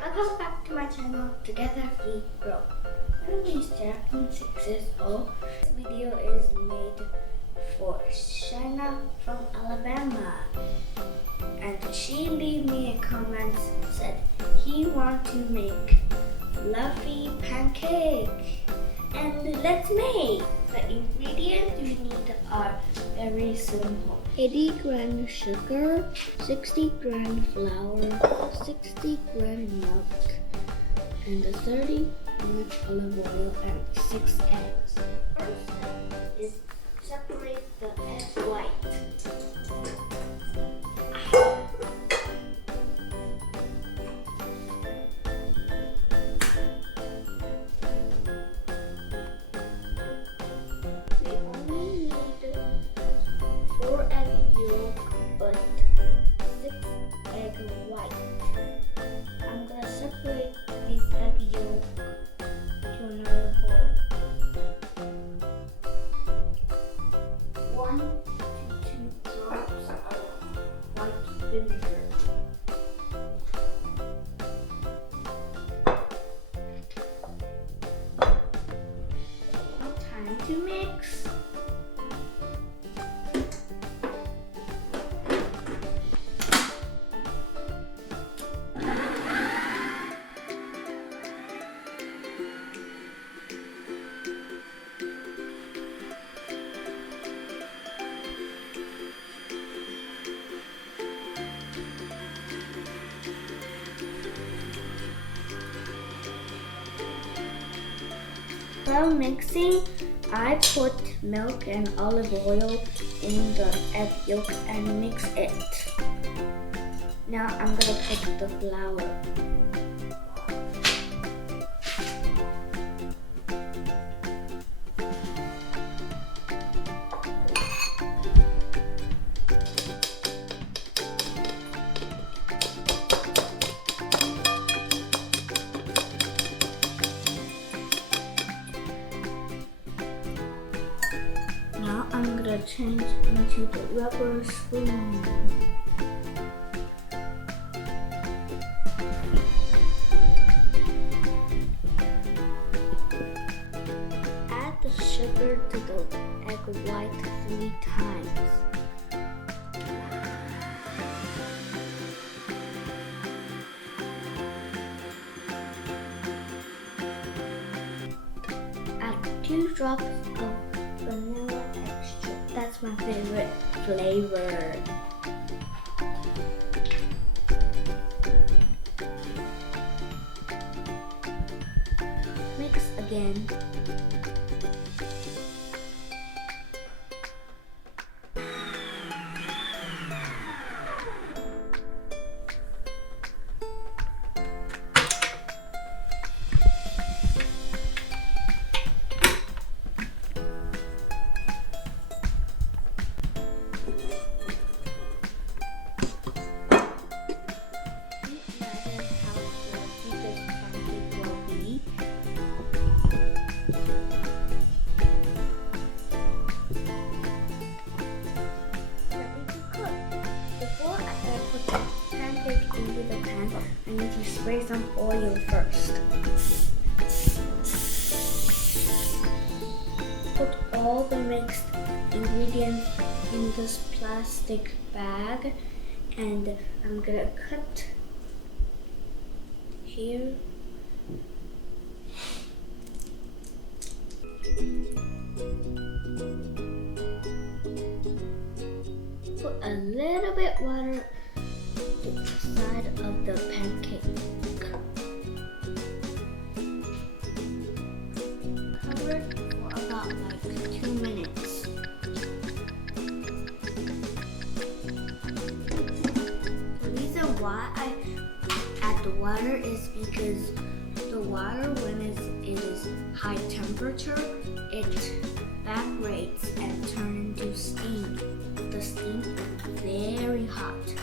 Welcome back to my channel, Together We Grow. My name is Chynna, so this video is made for Chynna from Alabama. And she leave me a comment said he want to make fluffy pancake. And let's make. The ingredients we need are very simple. 80 gram sugar, 60 gram flour, 60 gram milk, and 30 gram olive oil and 6 eggs. First step is separate the egg white. We only need 4 egg yolks, but 6 egg white. I'm gonna separate these egg yolks to another bowl. 1 to 2 drops of white vinegar. Now time to mix. While mixing, I put milk and olive oil in the egg yolk and mix it. Now I'm gonna put the flour. Now I'm gonna change into the rubber spoon. Add the sugar to the egg white 3 times. Add 2 drops of vanilla extract. That's my favorite flavor. Mix again. I need to spray some oil first. Put all the mixed ingredients in this plastic bag, and I'm gonna cut here. Put a little bit water to the side of the pancake. Cover it for about like 2 minutes. The reason why I add the water is because the water, when it is high temperature, it evaporates and turns into steam. The steam is very hot,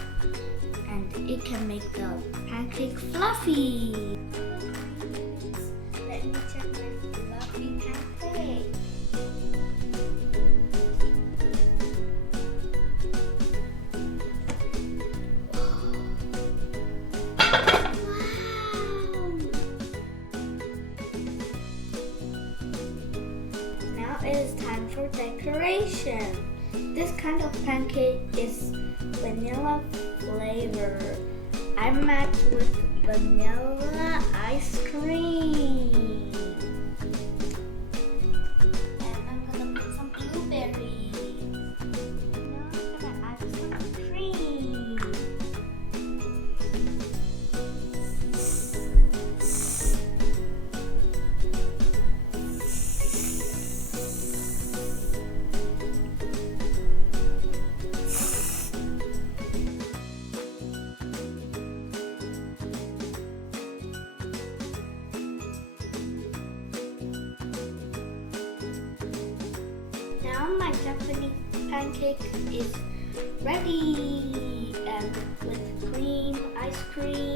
and it can make the pancake fluffy. Let me check my fluffy pancake. Wow! combination. This kind of pancake is vanilla flavor. I match with vanilla ice cream. And I'm gonna put some blueberries. Now I'm gonna add some cream. Now my Japanese pancake is ready, and with cream, ice cream,